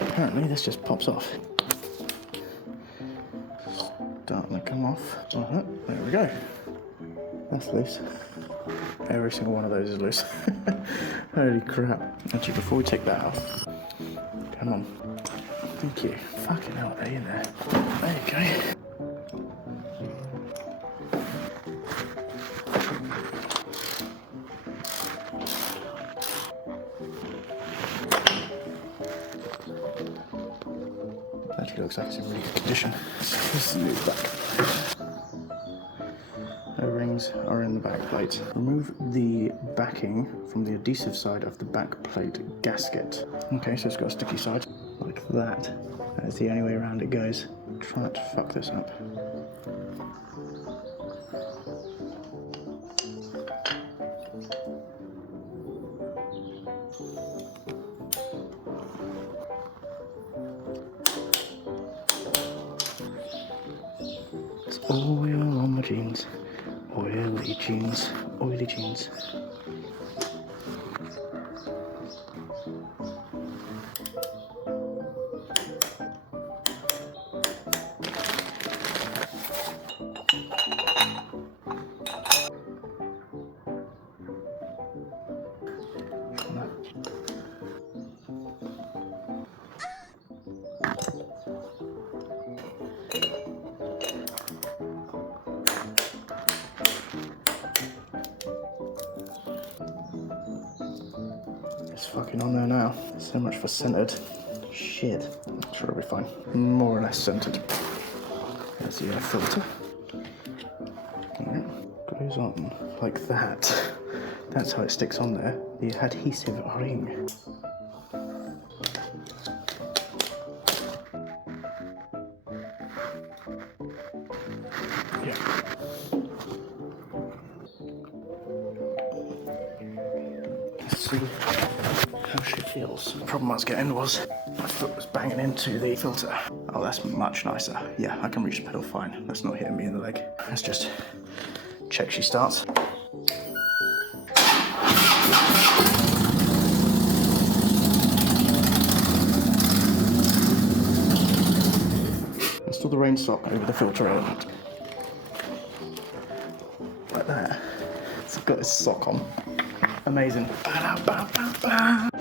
Apparently this just pops off. Starting to come off. There we go. That's loose. Every single one of those is loose. Holy crap. Actually, before we take that off, come on. Thank you. Fucking hell, are they in there? There you go. Actually looks like it's in really good condition. This is the new back. O-rings are in the back plate. Remove the backing from the adhesive side of the back plate gasket. Okay, so it's got a sticky side, like that. That's the only way around it goes. Try not to fuck this up. It's oil on my jeans. Oily jeans. Oily jeans. It's fucking on there now. So much for centered. Shit. I'm sure it'll be fine. More or less centered. There's the air filter. Alright. Goes on like that. That's how it sticks on there. The adhesive ring. Yeah. Let's see how she feels. The problem I was getting was my foot was banging into the filter. Oh, that's much nicer. Yeah, I can reach the pedal fine. That's not hitting me in the leg. Let's just check she starts. Install the rain sock over the filter element. Like that. It's got its sock on. Amazing. Ba-da-ba-ba-ba.